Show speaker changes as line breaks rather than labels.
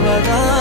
爸爸